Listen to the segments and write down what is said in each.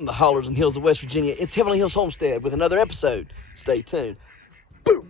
The hollers and hills of West Virginia. It's Heavenly Hills Homestead with another episode. Stay tuned. Boom.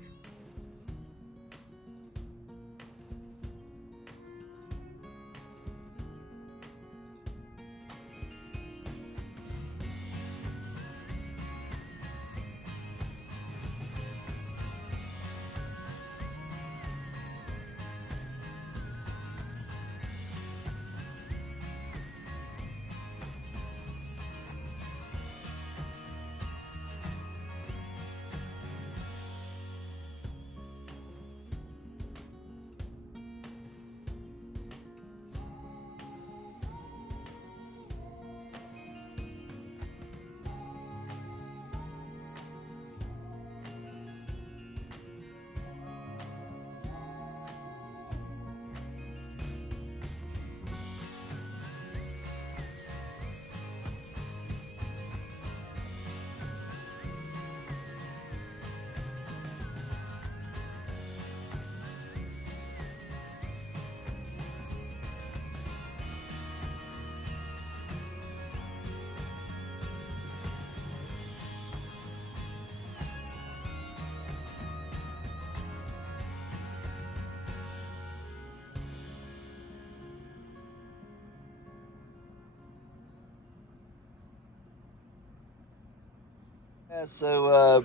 So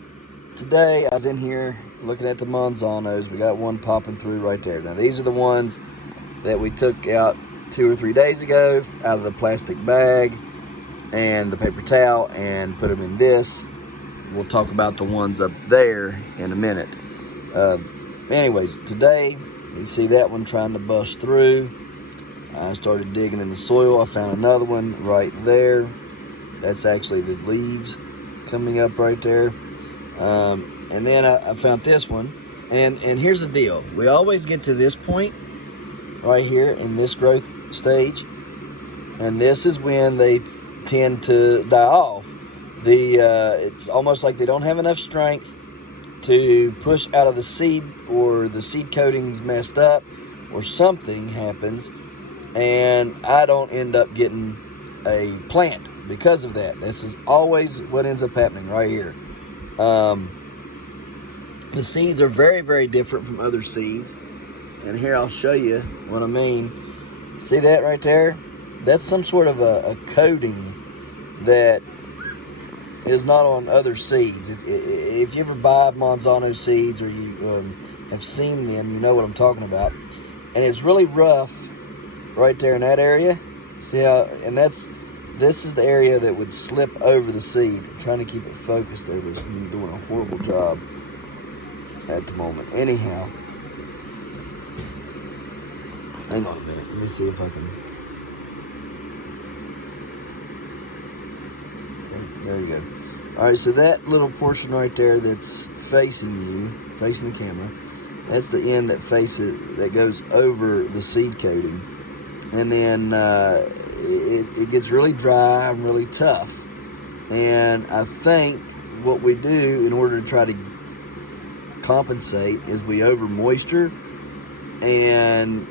today I was in here looking at the manzanos. We got one popping through right there. Now these are the ones that we took out 2 or 3 days ago out of the plastic bag and the paper towel and put them in this. We'll talk about the ones up there in a minute. Anyways, today you see that one trying to bust through. I started digging in the soil. I found another one right there. That's actually the leaves coming up right there. And then I found this one. And here's the deal. We always get to this point right here in this growth stage. And this is when they tend to die off. It's almost like they don't have enough strength to push out of the seed, or the seed coating's messed up, or something happens, and I don't end up getting a plant because of that. This is always what ends up happening right here. The seeds are very, very different from other seeds, and here I'll show you what I mean. See that right there? That's some sort of a coating that is not on other seeds. If you ever buy Manzano seeds, or you have seen them, you know what I'm talking about. And it's really rough right there in that area. See how? And this is the area that would slip over the seed. I'm trying to keep it focused over this. I'm doing a horrible job at the moment. Anyhow, hang on a minute. Let me see if I can. There you go. All right, so that little portion right there that's facing you, facing the camera, that's the end that goes over the seed coating. And then it gets really dry and really tough. And I think what we do in order to try to compensate is we over moisture. And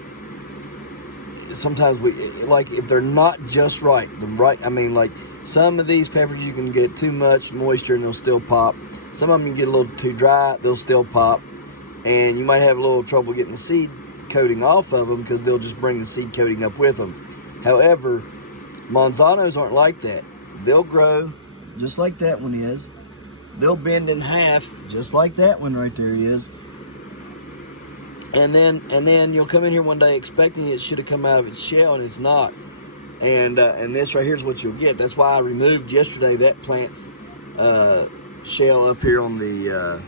sometimes we, like, if they're not just right, like some of these peppers you can get too much moisture and they'll still pop. Some of them you get a little too dry, they'll still pop. And you might have a little trouble getting the seed coating off of them because they'll just bring the seed coating up with them. However, manzanos aren't like that. They'll grow just like that one is. They'll bend in half just like that one right there is. And then you'll come in here one day expecting it should have come out of its shell, and it's not. And this right here is what you'll get. That's why I removed yesterday that plant's shell up here on the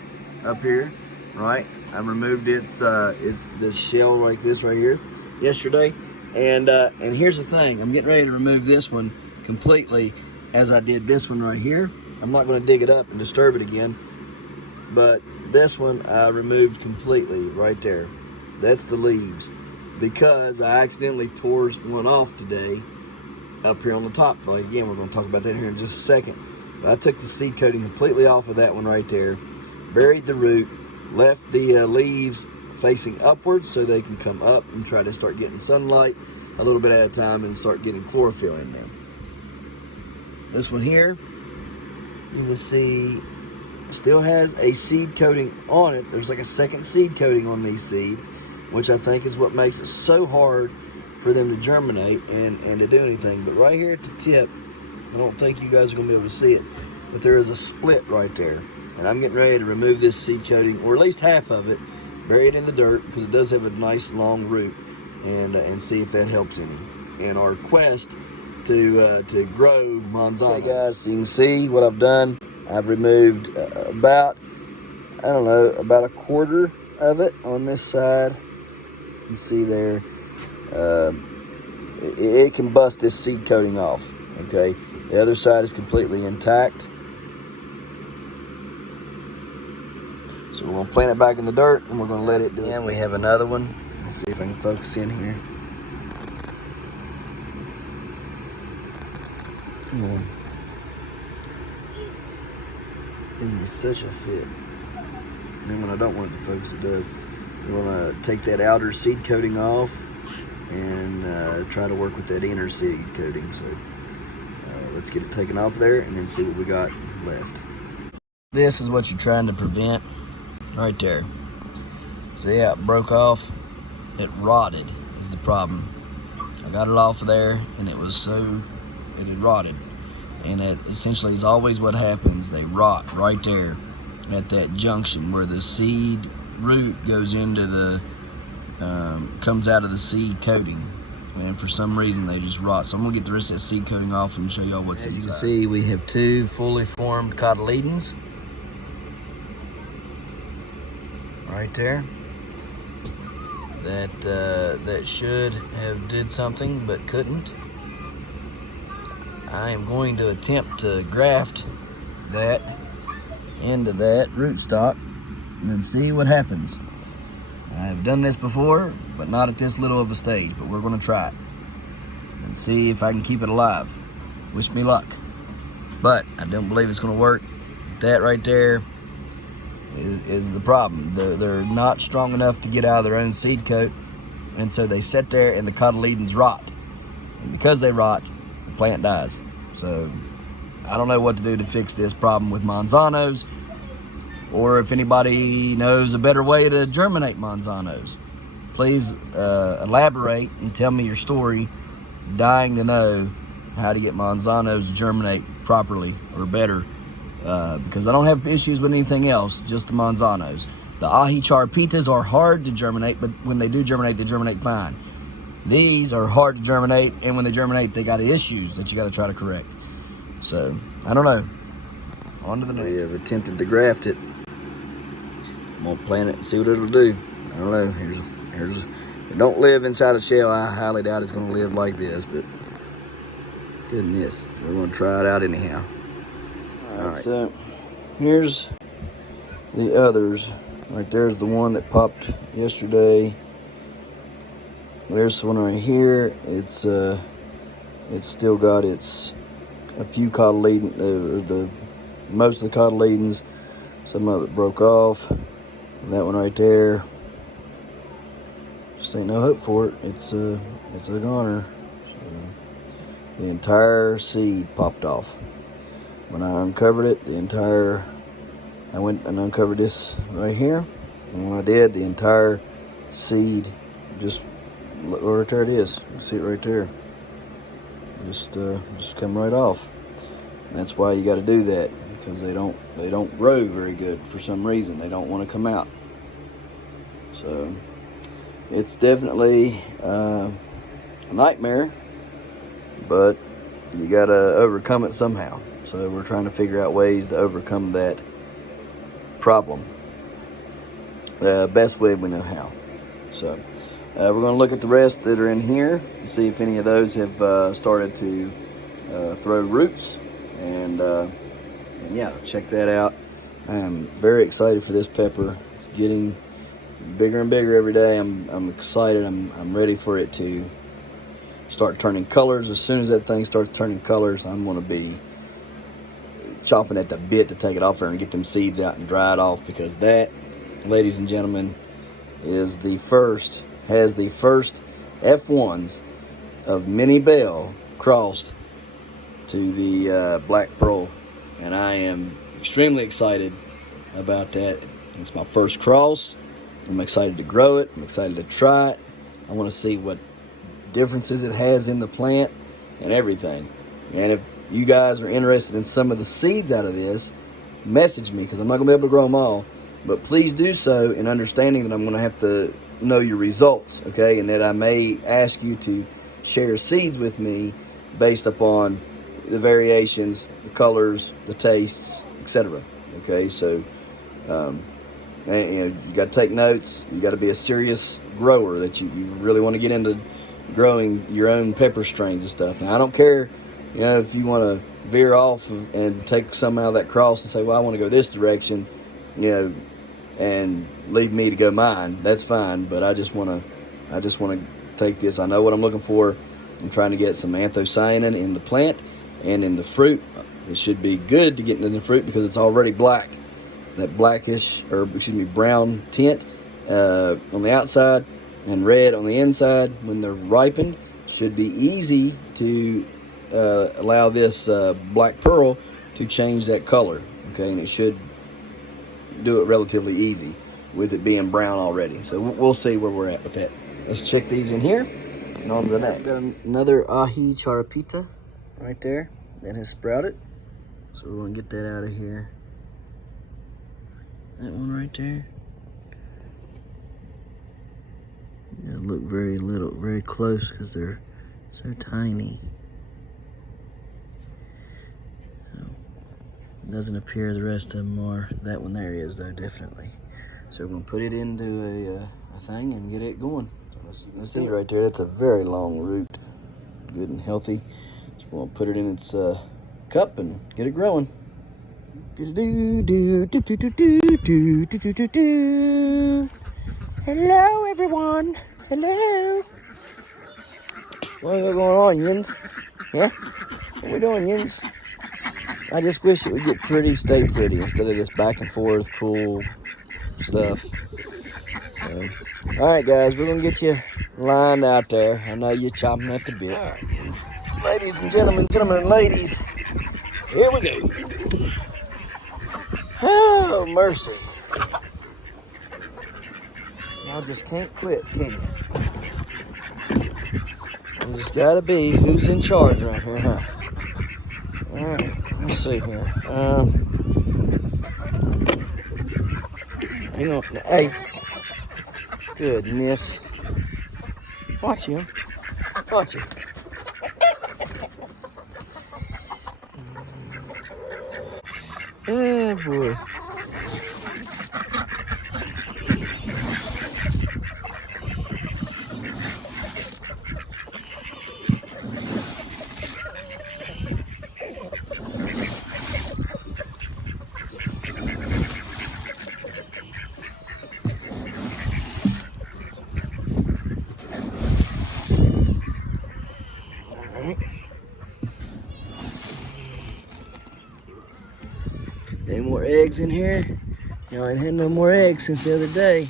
up here, right? I removed its this shell like this right here yesterday. And here's the thing. I'm getting ready to remove this one completely, as I did this one right here. I'm not going to dig it up and disturb it again, but this one I removed completely right there. That's the leaves, because I accidentally tore one off today up here on the top. Like, again, we're going to talk about that here in just a second. But I took the seed coating completely off of that one right there, buried the root, left the leaves facing upwards so they can come up and try to start getting sunlight a little bit at a time and start getting chlorophyll in them. This one here, you can see, still has a seed coating on it. There's like a second seed coating on these seeds, which I think is what makes it so hard for them to germinate and to do anything. But right here at the tip, I don't think you guys are going to be able to see it, but there is a split right there. And I'm getting ready to remove this seed coating, or at least half of it, bury it in the dirt, because it does have a nice long root, and see if that helps any in our quest to grow manzano. Okay guys, so you can see what I've done. I've removed about a quarter of it on this side. You see there, it can bust this seed coating off. Okay, the other side is completely intact. So we're gonna plant it back in the dirt, and we're gonna let it do it. And we have another one. Let's see if I can focus in here. Come on. Gives me such a fit. And then when I don't want it to focus, it does. We're gonna take that outer seed coating off and try to work with that inner seed coating. So let's get it taken off there and then see what we got left. This is what you're trying to prevent right there. See how it broke off? It rotted is the problem. I got it off of there, and it had rotted. And it essentially is always what happens. They rot right there at that junction where the seed root goes into the, comes out of the seed coating. And for some reason they just rot. So I'm gonna get the rest of that seed coating off and show y'all what's inside. As you can see, we have two fully formed cotyledons right there. That should have did something but couldn't. I am going to attempt to graft that into that rootstock and see what happens. I've done this before, but not at this little of a stage, but we're going to try it and see if I can keep it alive. Wish me luck. But I don't believe it's going to work. That right there is the problem. They're not strong enough to get out of their own seed coat, and so they sit there and the cotyledons rot. And because they rot, the plant dies. So I don't know what to do to fix this problem with manzanos, or if anybody knows a better way to germinate manzanos. Please elaborate and tell me your story. Dying to know how to get manzanos to germinate properly or better, because I don't have issues with anything else, just the manzanos. The ají charpitas are hard to germinate, but when they do germinate, they germinate fine. These are hard to germinate, and when they germinate, they got issues that you got to try to correct. So, I don't know. On to the next. We have attempted to graft it. I'm going to plant it and see what it'll do. I don't know. Here's it don't live inside a shell. I highly doubt it's going to live like this, but goodness, we're going to try it out anyhow. All right. So, here's the others. Like, there's the one that popped yesterday. There's one right here. It's still got a few cotyledons, most of the cotyledons. Some of it broke off. And that one right there, just ain't no hope for it. It's a goner. So the entire seed popped off. When I uncovered it, I went and uncovered this right here, and when I did, the entire seed just, right there it is. You see it right there. Just come right off. And that's why you got to do that, because they don't grow very good for some reason. They don't want to come out. So it's definitely a nightmare, but you got to overcome it somehow. So we're trying to figure out ways to overcome that problem the best way we know how. So we're going to look at the rest that are in here and see if any of those have started to throw roots, and yeah, check that out. I am very excited for this pepper. It's getting bigger and bigger every day. I'm excited. I'm ready for it to start turning colors. As soon as that thing starts turning colors, I'm going to be chopping at the bit to take it off there and get them seeds out and dry it off, because that, ladies and gentlemen, has the first F1s of Mini Bell crossed to the black pearl, and I am extremely excited about that. It's my first cross. I'm excited to grow it. I'm excited to try it. I want to see what differences it has in the plant and everything. And if you guys are interested in some of the seeds out of this, message me, because I'm not going to be able to grow them all. But please do so in understanding that I'm going to have to know your results, okay? And that I may ask you to share seeds with me based upon the variations, the colors, the tastes, etc. Okay, so and, you got to take notes. You got to be a serious grower that you really want to get into growing your own pepper strains and stuff. Now, I don't care, if you want to veer off and take some out of that cross and say, well, I want to go this direction, and leave me to go mine. That's fine, but I just want to take this. I know what I'm looking for. I'm trying to get some anthocyanin in the plant and in the fruit. It should be good to get in the fruit because it's already black. That brown tint on the outside and red on the inside when they're ripened should be easy to allow this black pearl to change that color. Okay, and it should do it relatively easy with it being brown already. So we'll see where we're at with that. Let's check these in here and on to the next. Got another ahi charapita right there that has sprouted. So we're going to get that out of here. That one right there. You gotta look very close because they're so tiny. So, it doesn't appear the rest of them are. That one there is though, definitely. So we're gonna put it into a thing and get it going. So let's see right there. That's a very long root, good and healthy. So we're gonna put it in its cup and get it growing. Hello, everyone. Hello. What's going on, Yins? Yeah? What we doing, Yins? I just wish it would get pretty, stay pretty, instead of this back and forth cool stuff. So, all right, guys, we're going to get you lined out there. I know you're chomping at the bit. All right, ladies and gentlemen and ladies, here we go. Oh, mercy. Y'all just can't quit, can you? You just gotta be who's in charge right here, huh? Alright, let's see here. Hang on. Hey. Goodness. Watch him. Watch him. Oh, boy. Any more eggs in here? Y'all ain't had no more eggs since the other day.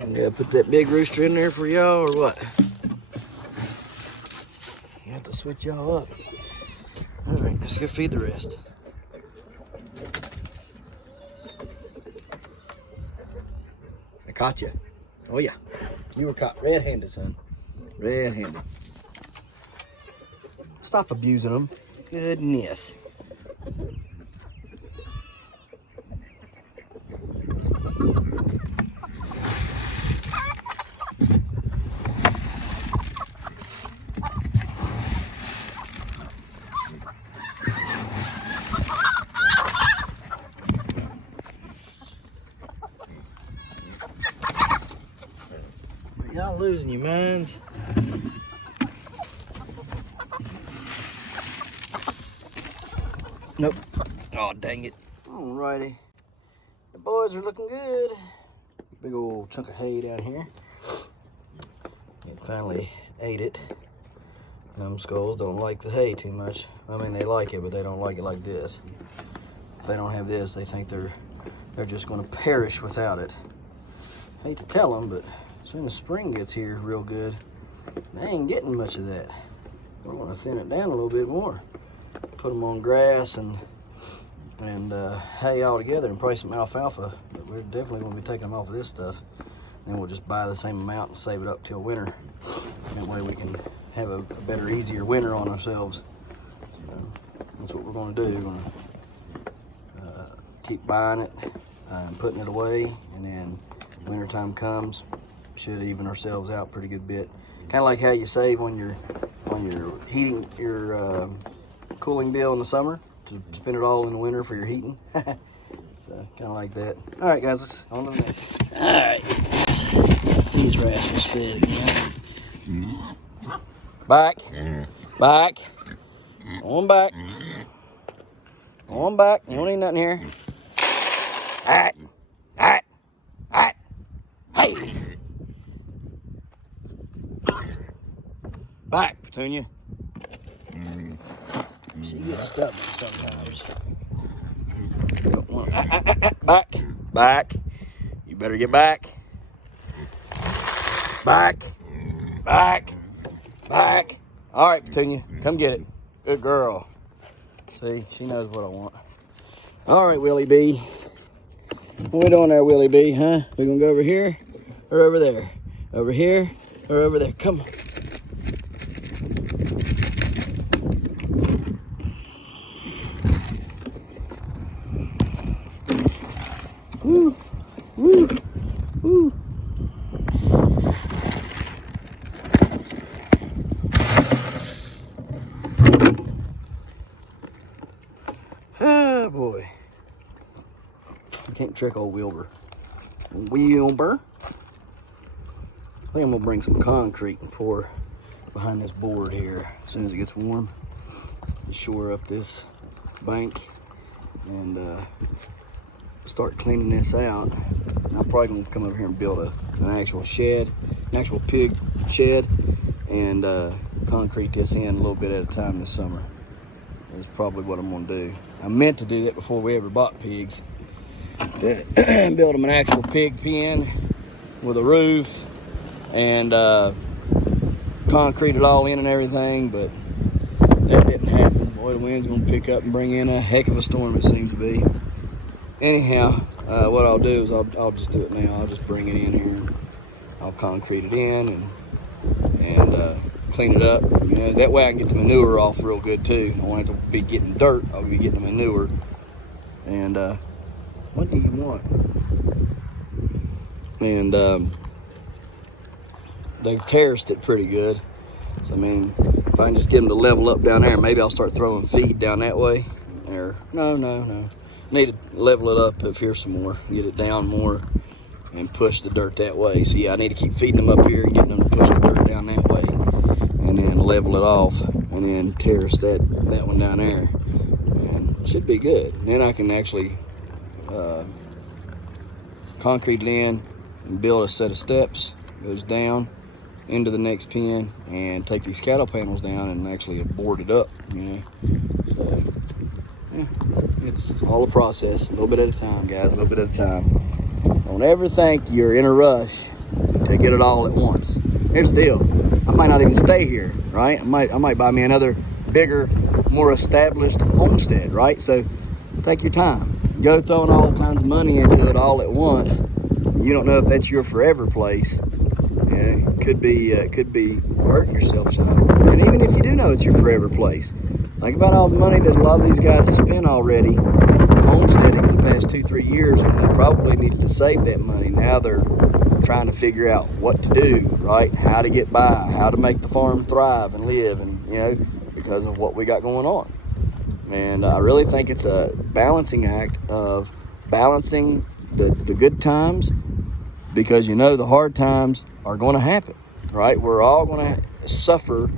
I'm gonna put that big rooster in there for y'all or what? You have to switch y'all up. All right, let's go feed the rest. I caught you. Oh yeah, you were caught red-handed, son. Red-handed. Stop abusing them. Goodness. Y'all losing your minds. Nope. Oh, dang it. Alrighty. The boys are looking good. Big old chunk of hay down here. It finally ate it. Numbskulls don't like the hay too much. I mean, they like it, but they don't like it like this. If they don't have this, they think they're they're just going to perish without it. Hate to tell them, but as soon as spring gets here real good, they ain't getting much of that. We're going to thin it down a little bit more. Put them on grass and hay all together, and probably some alfalfa. But we're definitely going to be taking them off of this stuff. Then we'll just buy the same amount and save it up till winter. That way we can have a better, easier winter on ourselves. So that's what we're going to do. We're going to keep buying it and putting it away, and then wintertime comes, should even ourselves out pretty good bit. Kind of like how you save on your heating, your cooling bill in the summer to spend it all in the winter for your heating. So kind of like that. All right, guys, let's on to the next. All right, these rascals fed again. Back, back, on back, on back. You don't need nothing here. All right, all right, all right. Hey, back, Petunia. She gets stubborn sometimes. You don't want back, back. You better get back. Back, back, back. All right, Petunia, come get it. Good girl. See, she knows what I want. All right, Willie B. What we doing there, Willie B, huh? We gonna go over here or over there? Over here or over there? Come on. Woo, woo, woo. Oh boy. You can't trick old Wilbur. Wilbur. I think I'm gonna bring some concrete and pour behind this board here as soon as it gets warm. Just shore up this bank and start cleaning this out. And I'm probably gonna come over here and build an actual shed, an actual pig shed, and concrete this in a little bit at a time this summer. That's probably what I'm gonna do. I meant to do that before we ever bought pigs. To build them an actual pig pen with a roof and concrete it all in and everything, but that didn't happen. Boy, the wind's gonna pick up and bring in a heck of a storm, it seems to be. Anyhow, what I'll do is I'll just do it now. I'll just bring it in here. I'll concrete it in and clean it up. You know, that way I can get the manure off real good too. I won't have to be getting dirt. I'll be getting the manure. And what do you want? And they've terraced it pretty good. So I mean, if I can just get them to level up down there, maybe I'll start throwing feed down that way. Or no. Need to level it up here some more, get it down more, and push the dirt that way. So yeah, I need to keep feeding them up here and getting them to push the dirt down that way, and then level it off, and then terrace that one down there, and it should be good. Then I can actually concrete it in and build a set of steps, goes down into the next pen, and take these cattle panels down and actually board it up. You know, so yeah, it's all a process, a little bit at a time, guys, a little bit at a time. Don't ever think you're in a rush to get it all at once. Here's the deal: I might not even stay here, right? I might buy me another bigger, more established homestead, right? So take your time. Go throwing all kinds of money into it all at once. You don't know if that's your forever place. You know, could be hurting yourself some. And even if you do know it's your forever place, think about all the money that a lot of these guys have spent already homesteading in the past 2-3 years, and they probably needed to save that money. Now they're trying to figure out what to do, right? How to get by, how to make the farm thrive and live, and you know, because of what we got going on. And I really think it's a balancing act of balancing the good times, because you know the hard times are going to happen, right? We're all going to suffer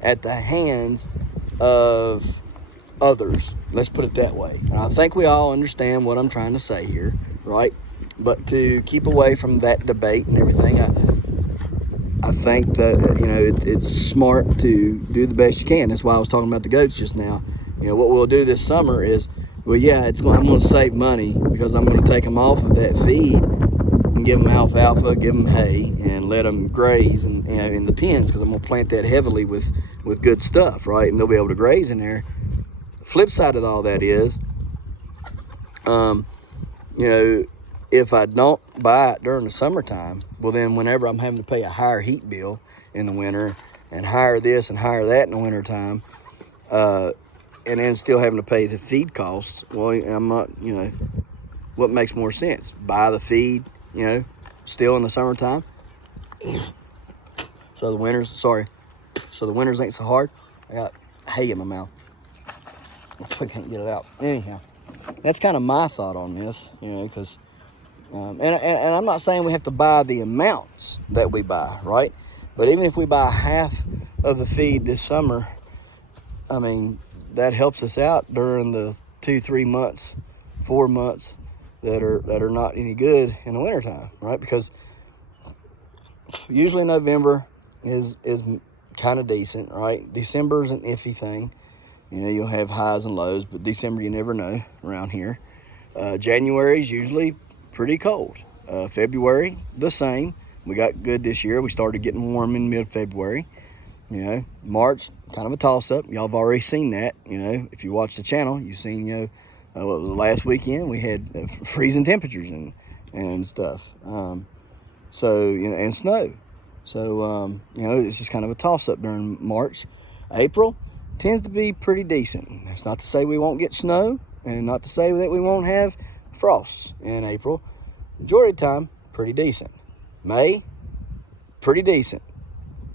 at the hands of others. Let's put it that way. And I think we all understand what I'm trying to say here, right? But to keep away from that debate and everything, I think that, you know, it's smart to do the best you can. That's why I was talking about the goats just now. You know, what we'll do this summer is Well, yeah, I'm going to save money because I'm going to take them off of that feed and give them alfalfa, give them hay, and let them graze and in the pens, because I'm going to plant that heavily with good stuff, right? And they'll be able to graze in there. The flip side of all that is, if I don't buy it during the summertime, well, then whenever I'm having to pay a higher heat bill in the winter and hire this and hire that in the wintertime, and then still having to pay the feed costs, well, I'm not, what makes more sense? Buy the feed, still in the summertime. So the winters ain't so hard. I got hay in my mouth. I can't get it out. Anyhow, that's kind of my thought on this, because, and I'm not saying we have to buy the amounts that we buy, right? But even if we buy half of the feed this summer, I mean, that helps us out during the 2-3 months, 4 months that are not any good in the wintertime, right? Because usually November is kind of decent, right? December's an iffy thing. You'll have highs and lows, but December you never know around here. January is usually pretty cold. February, the same. We got good this year. We started getting warm in mid-February. March, kind of a toss-up. Y'all have already seen that. If you watch the channel, you've seen, what was the last weekend? We had freezing temperatures and stuff. And snow. So, it's just kind of a toss-up during March. April tends to be pretty decent. That's not to say we won't get snow, and not to say that we won't have frosts in April. Majority of the time, pretty decent. May, pretty decent.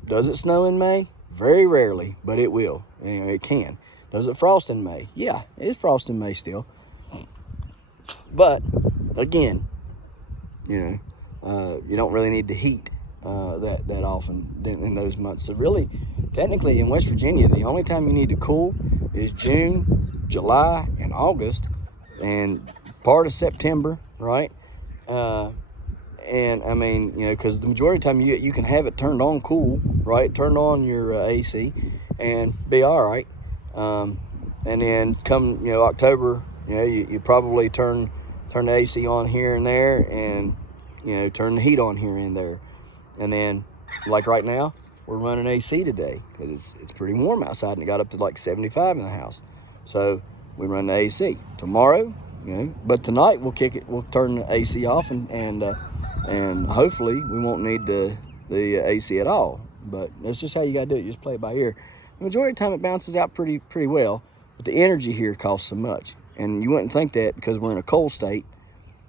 Does it snow in May? Very rarely, but it will. It can. Does it frost in May? Yeah, it frosts in May still. But, again, you don't really need the heat that often in those months. So really, technically in West Virginia, the only time you need to cool is June, July, and August, and part of September, right? And I mean, because the majority of the time you can have it turned on cool, right? Turned on your AC and be all right. And then come, October, you probably turn the AC on here and there, and, turn the heat on here and there. And then, like right now, we're running AC today because it's pretty warm outside, and it got up to like 75 in the house. So we run the AC. Tomorrow, but tonight we'll kick it. We'll turn the AC off, and hopefully we won't need the AC at all. But that's just how you gotta do it. You just play it by ear. The majority of the time it bounces out pretty well, but the energy here costs so much, and you wouldn't think that because we're in a cold state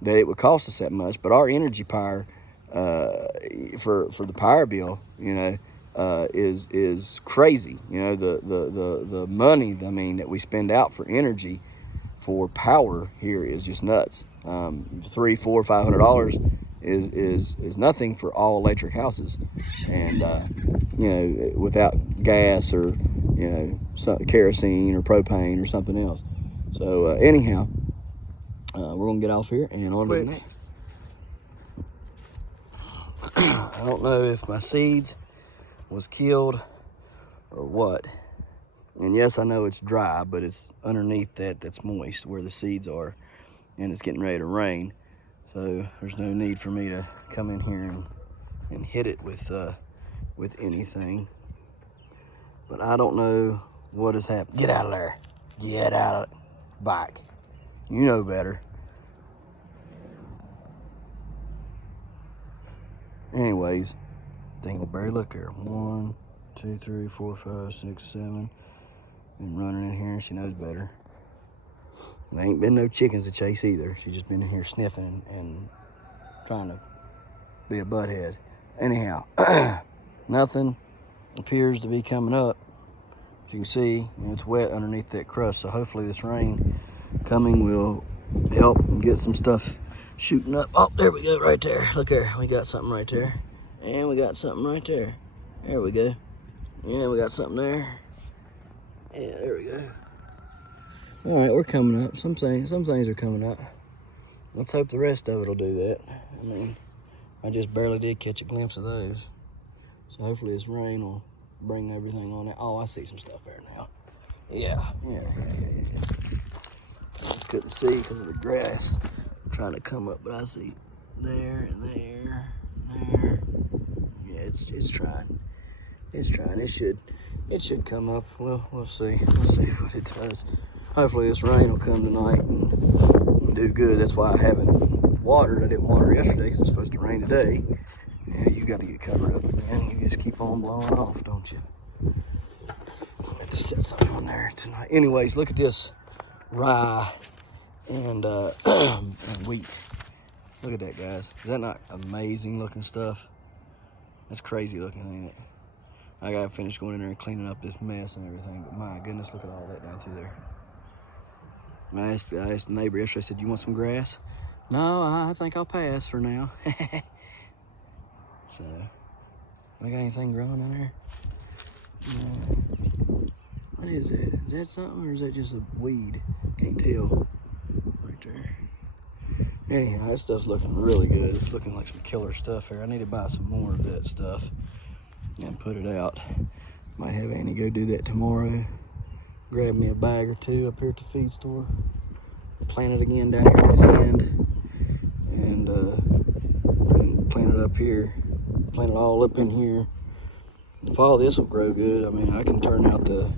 that it would cost us that much. But our energy power for the power bill, is crazy. The money that we spend out for energy for power here is just nuts. $300, $400, $500 is nothing for all electric houses, and without gas or kerosene or propane or something else. So anyhow, we're gonna get off here and on to the next. I don't know if my seeds was killed or what. And yes, I know it's dry, but it's underneath that's moist where the seeds are, and it's getting ready to rain. So there's no need for me to come in here and hit it with anything. But I don't know what has happened. Get out of there. Get out of the back. You know better. Anyways, dingleberry, look here. 1, 2, 3, 4, 5, 6, 7. And running in here, and she knows better. There ain't been no chickens to chase either. She's just been in here sniffing and trying to be a butthead. Anyhow, nothing appears to be coming up. As you can see, it's wet underneath that crust, so hopefully this rain coming will help and get some stuff shooting up. Oh, there we go, right there. Look there, we got something right there. And we got something right there. There we go. Yeah, we got something there. Yeah, there we go. All right, we're coming up. Some things are coming up. Let's hope the rest of it will do that. I mean, I just barely did catch a glimpse of those. So hopefully this rain will bring everything on it. Oh, I see some stuff there now. Yeah. just couldn't see because of the grass. I'm trying to come up, but I see there and there and there. Yeah, it's trying. It's trying. It should come up. Well, we'll see. We'll see what it does. Hopefully this rain will come tonight and do good. That's why I haven't watered. I didn't water yesterday because it's supposed to rain today. Yeah, you got to get covered up again. You just keep on blowing off, don't you? I have to set something on there tonight. Anyways, look at this rye and wheat. Look at that, guys. Is that not amazing looking stuff? That's crazy looking, ain't it? I gotta finish going in there and cleaning up this mess and everything, but my goodness, look at all that down through there. I asked the neighbor yesterday, I said, you want some grass? No, I think I'll pass for now. So, we got anything growing in there? What is that? Is that something or is that just a weed? Can't tell. Right there. Anyhow, that stuff's looking really good. It's looking like some killer stuff here. I need to buy some more of that stuff and put it out. Might have Annie go do that tomorrow. Grab me a bag or two up here at the feed store. Plant it again down here at this end. And plant it up here. Plant it all up in here. If all this will grow good, I mean, I can turn out the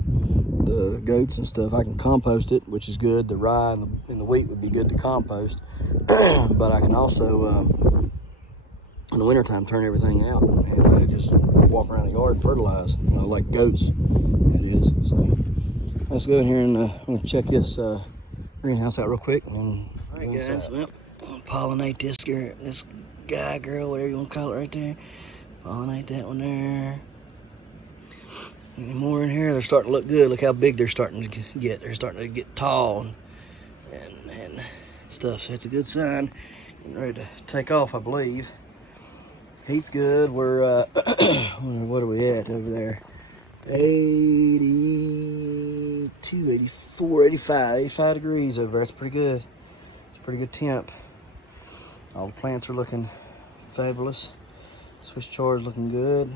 goats and stuff. I can compost it, which is good. The rye and the wheat would be good to compost. But I can also, in the wintertime, turn everything out and let it just walk around the yard and fertilize, like goats, it is. So let's go in here and I'm going to check this greenhouse out real quick. All right, guys, well, I'll pollinate this guy, girl, whatever you want to call it right there. Pollinate that one there. Any more in here? They're starting to look good. Look how big they're starting to get. They're starting to get tall and stuff. So it's a good sign. Getting ready to take off, I believe. Heat's good. We're what are we at over there? 82, 84, 85 degrees over there. It's pretty good. It's a pretty good temp. All the plants are looking fabulous. Swiss chard is looking good.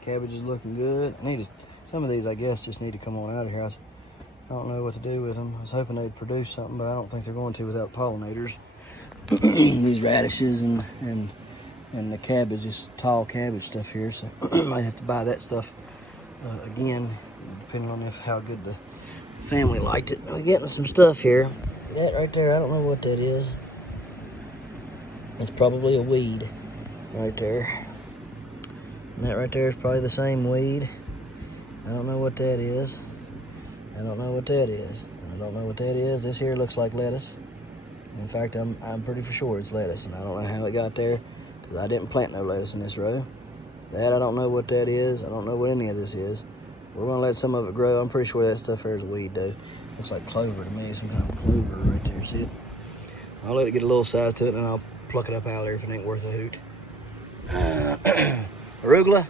Cabbage is looking good. Some of these, I guess, just need to come on out of here. I don't know what to do with them. I was hoping they'd produce something, but I don't think they're going to without pollinators. These radishes and the cabbage, this tall cabbage stuff here, so I might have to buy that stuff again, depending on how good the family liked it. We're getting some stuff here. That right there, I don't know what that is. It's probably a weed right there. And that right there is probably the same weed. I don't know what that is. I don't know what that is. And I don't know what that is. This here looks like lettuce. In fact, I'm pretty for sure it's lettuce, and I don't know how it got there because I didn't plant no lettuce in this row. That, I don't know what that is. I don't know what any of this is. We're gonna let some of it grow. I'm pretty sure that stuff there is a weed, though. Looks like clover to me, some kind of clover right there. See it? I'll let it get a little size to it, and I'll pluck it up out of there if it ain't worth a hoot. Arugula,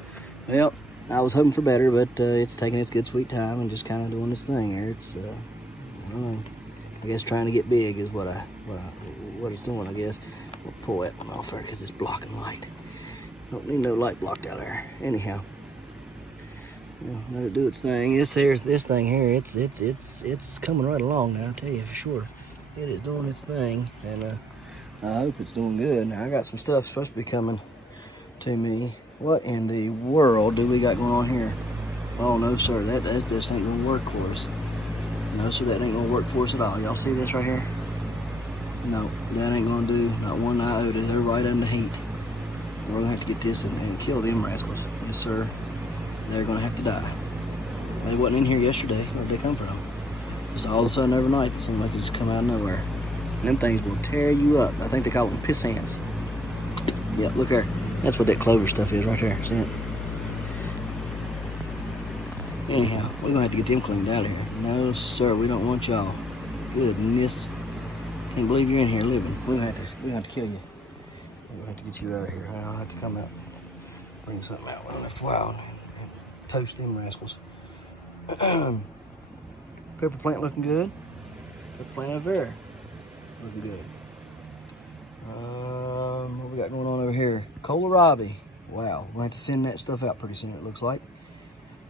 well, I was hoping for better, but it's taking its good sweet time and just kind of doing this thing here. It's, I don't know. I guess trying to get big is what it's doing, I guess. We'll pull that one off there because it's blocking light. Don't need no light blocked out there. Anyhow, let it do its thing. This thing here, it's coming right along now. I'll tell you for sure. It is doing its thing, and I hope it's doing good. Now I got some stuff supposed to be coming to me. What in the world do we got going on here? Oh no, sir, that just ain't gonna work for us. No, sir, that ain't gonna work for us at all. Y'all see this right here? No, that ain't gonna do not one iota. They're right under heat. We're gonna have to get this and kill them rascals. Yes, sir. They're gonna have to die. They wasn't in here yesterday. Where'd they come from? Just all of a sudden overnight, it seemed like they just come out of nowhere. And them things will tear you up. I think they call them piss ants. Yep, look there. That's what that clover stuff is right there. See it? Anyhow, we're gonna have to get them cleaned out of here. No, sir, we don't want y'all. Goodness. Can't believe you're in here living. We're gonna have to kill you. We're gonna have to get you out of here. I'll have to come out, bring something out well left wild, and toast them rascals. Pepper plant looking good. Pepper plant over there looking good. What we got going on over here? Kohlrabi. Wow, we'll have to thin that stuff out pretty soon, it looks like.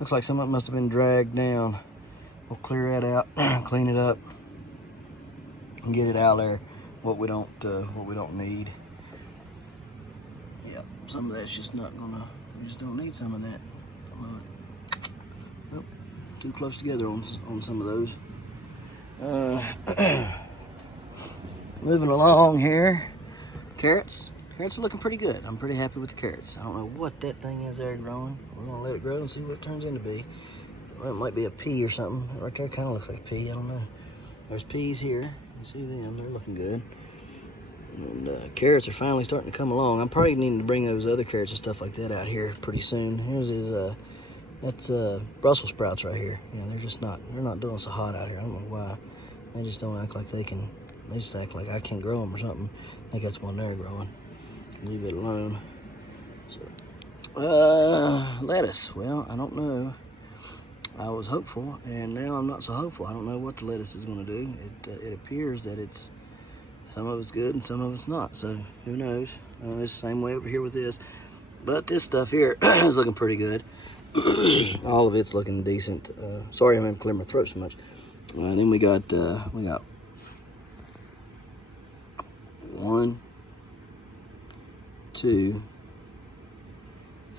Looks like some of it must have been dragged down we'll clear that out, clean it up, and get it out there. What we don't need. Yep, some of that's just not gonna. We just don't need some of that. Nope, too close together on some of those. Moving along here, carrots. Carrots are looking pretty good. I'm pretty happy with the carrots. I don't know what that thing is there growing. We're gonna let it grow and see what it turns into be. Well, it might be a pea or something. Right there kind of looks like a pea, I don't know. There's peas here. You see them, they're looking good. And carrots are finally starting to come along. I'm probably needing to bring those other carrots and stuff like that out here pretty soon. Here's his, that's Brussels sprouts right here. Yeah, they're not doing so hot out here. I don't know why. They just don't act like they just act like I can't grow them or something. I think that's one they're growing. Leave it alone. So, lettuce. Well, I don't know. I was hopeful, and now I'm not so hopeful. I don't know what the lettuce is going to do. It appears that some of it's good and some of it's not. So who knows? It's the same way over here with this. But this stuff here is looking pretty good. All of it's looking decent. Sorry, I'm having to clear my throat so much. Then we got 1, 2,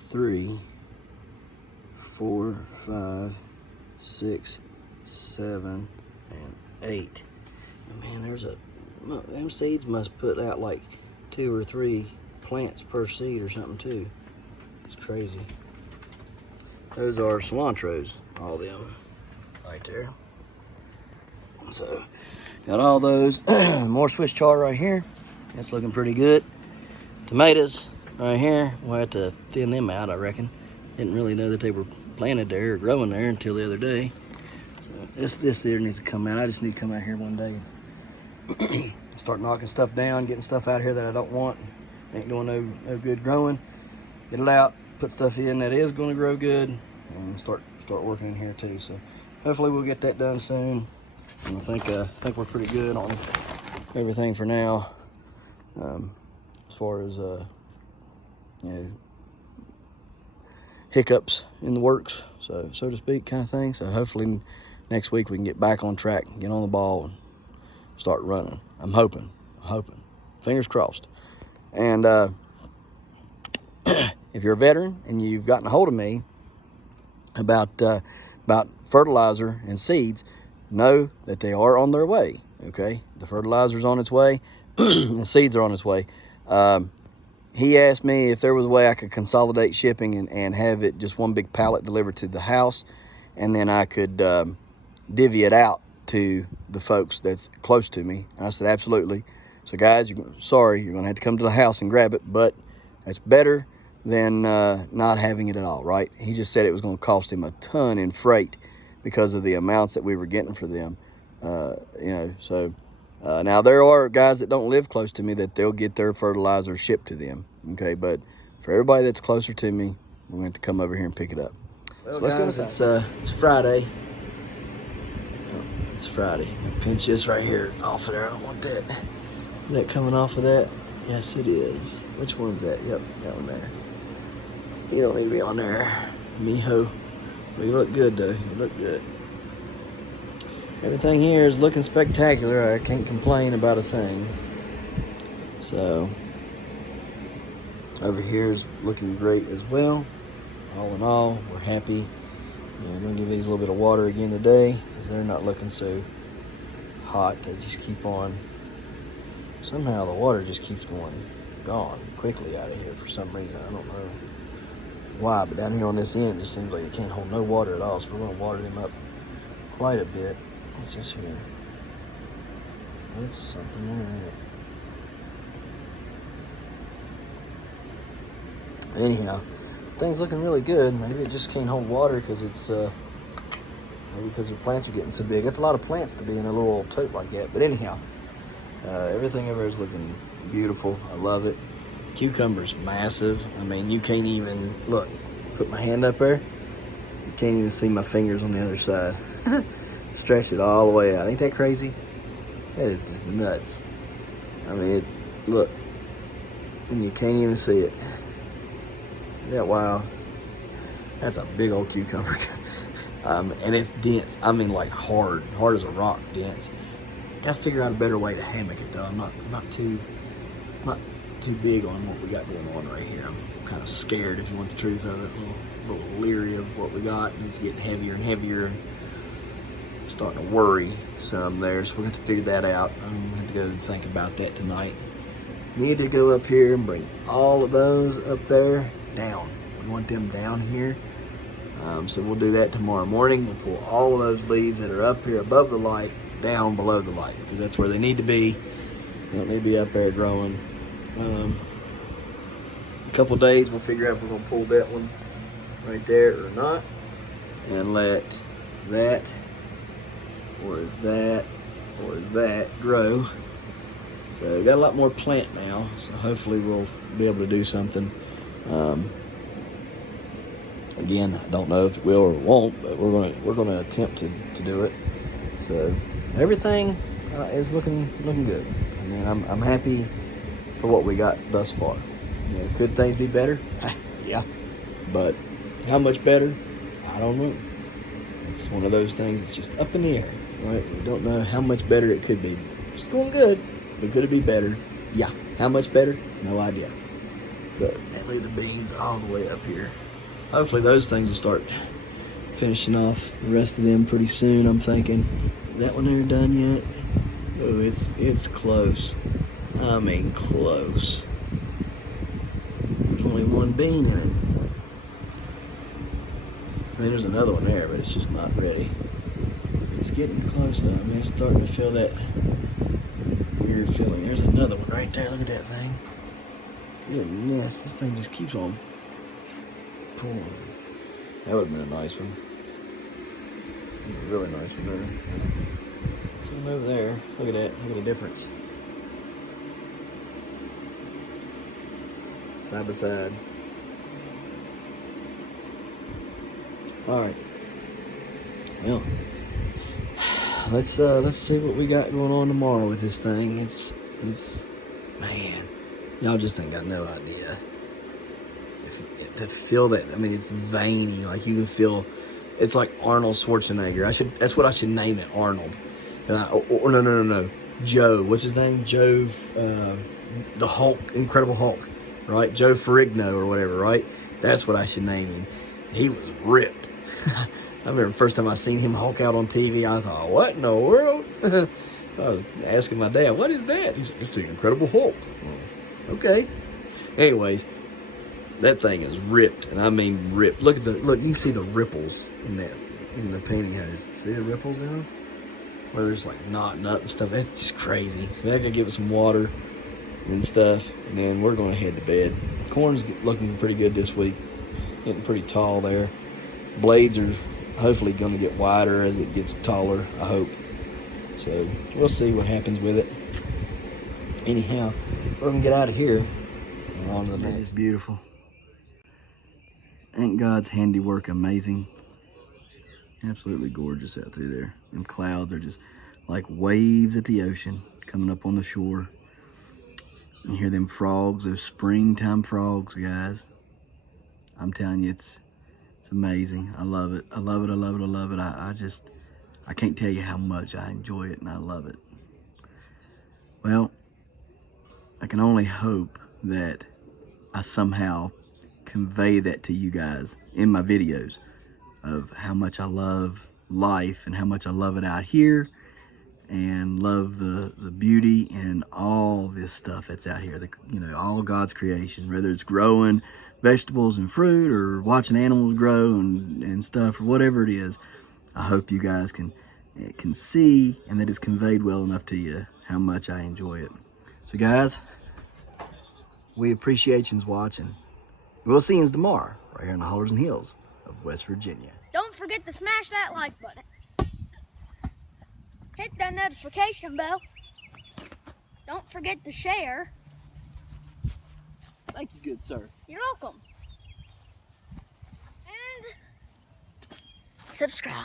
3, 4, 5, 6, 7, and 8. Man, them seeds must put out like 2 or 3 plants per seed or something too. It's crazy. Those are cilantros, all of them, right there. So, got all those. More Swiss chard right here. That's looking pretty good. Tomatoes right here. We'll have to thin them out, I reckon. Didn't really know that they were planted there or growing there until the other day. So this there needs to come out. I just need to come out here one day. Start knocking stuff down, getting stuff out here that I don't want. Ain't doing no good growing. Get it out, put stuff in that is going to grow good, and start working in here too. So hopefully we'll get that done soon. And I think we're pretty good on everything for now, as far as hiccups in the works, so to speak, kind of thing. So hopefully next week we can get back on track, get on the ball, and start running. I'm hoping, fingers crossed. And if you're a veteran and you've gotten a hold of me about fertilizer and seeds, know that they are on their way. Okay, the fertilizer's on its way, the seeds are on its way. He asked me if there was a way I could consolidate shipping and have it just one big pallet delivered to the house, and then I could divvy it out to the folks that's close to me. And I said, absolutely. So guys, sorry, you're gonna have to come to the house and grab it, but that's better than not having it at all, right? He just said it was gonna cost him a ton in freight because of the amounts that we were getting for them. So now there are guys that don't live close to me that they'll get their fertilizer shipped to them, okay? But for everybody that's closer to me, we're going to have to come over here and pick it up. Well, so let's go inside. It's Friday. It's Friday. Pinch this right here off of there. I don't want that. Is that coming off of that? Yes, it is. Which one's that? Yep, that one there. You don't need to be on there, mijo. Well, you look good, though. You look good. Everything here is looking spectacular. I can't complain about a thing. So, over here is looking great as well. All in all, we're happy. I'm going to give these a little bit of water again today because they're not looking so hot. They just keep on. Somehow the water just keeps gone quickly out of here for some reason. I don't know why, but down here on this end, it just seems like it can't hold no water at all. So we're going to water them up quite a bit. What's this here? That's something in it. Anyhow, things looking really good. Maybe it just can't hold water because it's maybe because the plants are getting so big. That's a lot of plants to be in a little old tote like that. But anyhow, everything over there is looking beautiful. I love it. Cucumber's massive. I mean, you can't even look. Put my hand up there. You can't even see my fingers on the other side. Stretch it all the way out. Ain't that crazy? That is just nuts. I mean, look, and you can't even see it. Isn't that wild? That's a big old cucumber. And it's dense. I mean, like hard as a rock, dense. Got to figure out a better way to hammock it though. I'm not too big on what we got going on right here. I'm kind of scared, if you want the truth of it, a little leery of what we got, and it's getting heavier and heavier, and starting to worry some there. So we're going to figure that out. I'm going to have to go and think about that tonight. Need to go up here and bring all of those up there down. We want them down here. So we'll do that tomorrow morning. We'll pull all of those leaves that are up here above the light down below the light, because that's where they need to be. They don't need to be up there growing. A couple days we'll figure out if we're going to pull that one right there or not, and let that or that grow. So we got a lot more plant now, so hopefully we'll be able to do something. Again, I don't know if it will or won't, but we're gonna attempt to do it. So everything is looking good. I mean, I'm happy for what we got thus far. You know, could things be better? Yeah, but how much better? I don't know. It's one of those things that's just up in the air, right? We don't know how much better it could be. It's going good, but could it be better? Yeah. How much better? No idea. So, and leave the beans all the way up here. Hopefully those things will start finishing off the rest of them pretty soon, I'm thinking. Is that one there done yet? Oh, it's close. I mean, close. There's only one bean in it. I mean, there's another one there, but it's just not ready. It's getting close though. I mean, it's starting to feel that weird feeling. There's another one right there. Look at that thing. Goodness, this thing just keeps on pulling. That would have been a nice one. That was a really nice one there. See them over there. Look at that. Look at the difference. Side by side. All right. Well, let's see what we got going on tomorrow with this thing. It's man, y'all just ain't got no idea. To feel that, I mean, it's veiny. Like you can feel, it's like Arnold Schwarzenegger. That's what I should name it, Arnold. Or no. Joe. What's his name? Joe, the Hulk, Incredible Hulk, right? Joe Ferrigno or whatever, right? That's what I should name him. He was ripped. I remember the first time I seen him Hulk out on TV, I thought, what in the world? I was asking my dad, what is that? He said, it's the Incredible Hulk. Well, okay. Anyways, that thing is ripped, and I mean ripped. Look, you can see the ripples in the pantyhose. See the ripples in them? Where there's like knotting up and stuff. That's just crazy. So I gotta give it some water and stuff, and then we're gonna head to bed. Corn's looking pretty good this week. Getting pretty tall there. Blades are hopefully going to get wider as it gets taller, I hope. So we'll see what happens with it. Anyhow, we're going to get out of here and on to the next. It's beautiful. Ain't God's handiwork amazing? Absolutely gorgeous out through there. And clouds are just like waves at the ocean coming up on the shore. You hear them frogs, those springtime frogs, guys. I'm telling you, it's amazing. I love it. I love it. I love it. I love it. I can't tell you how much I enjoy it and I love it. Well, I can only hope that I somehow convey that to you guys in my videos of how much I love life and how much I love it out here and love the beauty and all this stuff that's out here. All God's creation, whether it's growing vegetables and fruit or watching animals grow and stuff or whatever it is. I hope you guys can see and that it's conveyed well enough to you how much I enjoy it. So guys, we appreciate you watching. We'll see you tomorrow right here in the Hollers and Hills of West Virginia. Don't forget to smash that like button. Hit that notification bell. Don't forget to share. Thank you, good sir. You're welcome. And subscribe.